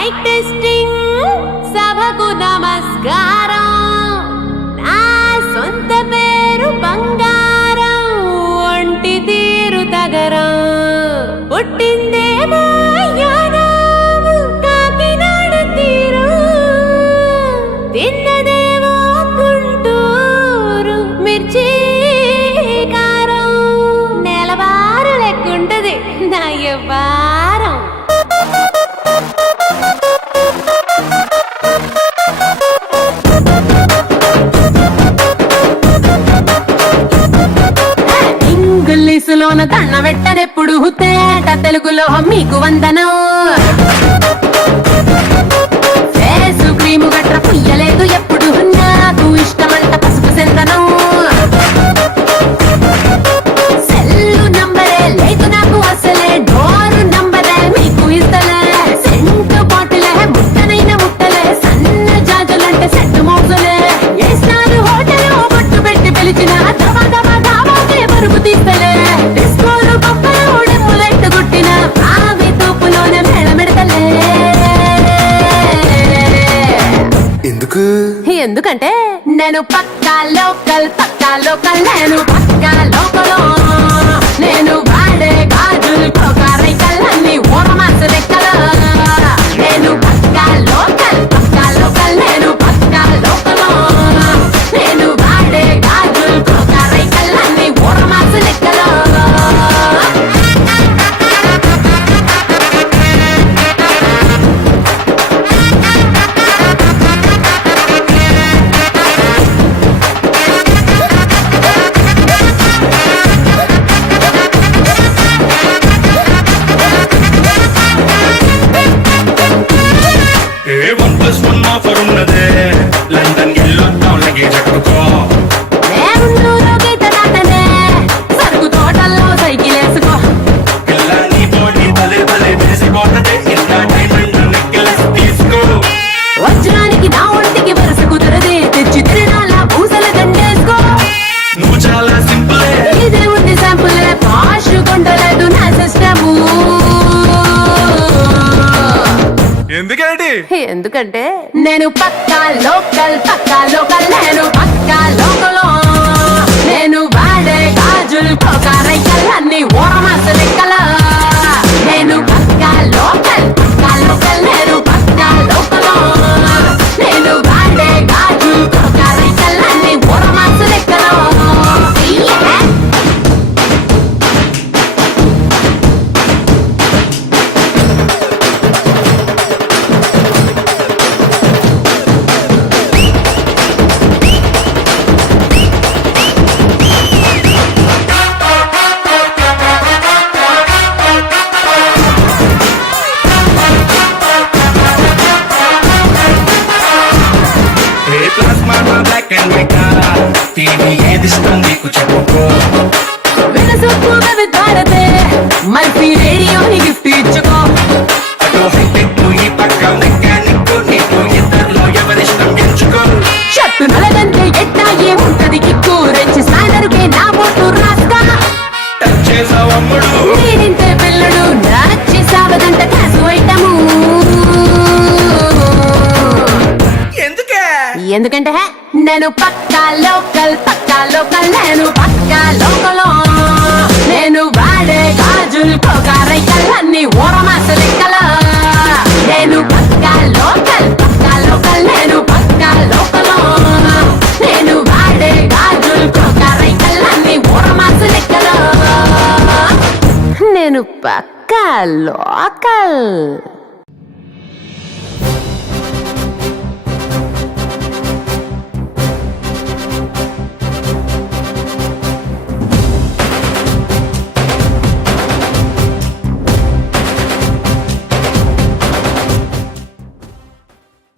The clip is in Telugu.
మైక్ టెస్టింగ్ సభకు నమస్కారం. నా సొంత పేరు బంగారం, ఒంటి తీరు తగరం. పుట్టిందేమో యానాం, కాకినాడ తీరు. తిన్నదేమో గుంటూరు మిర్చి కారం. నెలవారు లెక్కుంటది నా యవ్వారం. ఇంగ్లీషులోన దండ పెట్టనెప్పుడు, తేట తెలుగులో మీకు వందనం. ఫేసు క్రీము గట్ర పుయ్యలేదు ఎప్పుడు, నాకు ఇష్టమంట పసుపు సెందనం. సెల్లు నంబరే లేదు నాకు అసలే, డోరు నంబరే మీకు ఇస్తలే. సెంటు బాటిలే ముట్టనైన ముట్టలే, సన్న జాజులంటే సెట్టు మోసలే. ఏసారు హోటల్ బొట్టు పెట్టి పిలిచిన దవా దవా దావాకే పరుపు తీస్తలే. డిస్కోలు బొమ్మలు డెమ్ములెట్టు గుట్టిన ఆవి తోపులోనే మేళమెడతలే. ఎందుకంటే నేను పక్కా లోకల్, నేను పక్కా లోకల్. నేను వాడే గాజులు కోకారైకల్లన్నీ ఓరమాసు లెక్కలు. నేను పక్కా లోకల్, నేను పక్కా లోకల్. నేను వాడే గాజులు కోకారైకల్లన్నీ ఓరమాసు లెక్కలు. లండన్ వెళ్ళొద్దాం లగేజ్ ఎక్కుకో. సరుకు తోటల్లో సైకిల్ వేసుకో. పిల్ల నీ బోడి భలే భలే వేసిపోతదే, ఇంత డైమండ్ నెక్లెస్ తీసుకో. వజ్రానికి నా ఒంటికి వరుస కుదరదే, తెచ్చి తిరణాల పూసల దండేసుకో. నువ్వు చాలా సింపులే, ఇదే ఉంది శాంపులే, పాష్ కొండలేదు నా సిస్టము. ఎందుకంటే నేను పక్కా లోకల్, నేను పక్కా లోకల్. నేను వాడే గాజులు కోకారైకల్లన్నీ ఓరమాసు లెక్కల. నేను పక్కా లోకల్, నేను పక్కా లోకల్. నేను వాడే గాజులు కోకారైకల్లన్నీ ఓరమాసు లెక్కల. టీవీ ఏదిష్టం నీకు చెప్పుకో. వినసొప్పు భారతే మల్పీ రేడియోని గిఫ్ట్ ఇచ్చుకో. అటు హైటెక్ ఈ పక్క మెకానిక్, నీకు ఇద్దరిలో ఎవరిష్టం ఎంచుకో. షర్టు నలగంటే ఎట్టా ఏముంటది కిక్కు, రెచ్చి స్నానరుకే నా ఓటు రాస్తా. టచ్ చేసావు అమ్ముడు, నేనింతే పిల్లడు, నచ్చి సావదంట కాసు ఐటము. ఎందుకంటే నేను పక్కా లోకల్, నేను పక్కా లోకల్. నేను వాడే గాజులు కోకారైకల్లన్నీ ఓరమాసు లెక్కల. నేను పక్కా లోకల్, నేను పక్కా లోకల్. నేను వాడే గాజులు కోకారైకల్లన్నీ ఓరమాసు లెక్కల. నేను పక్కా లోకల్.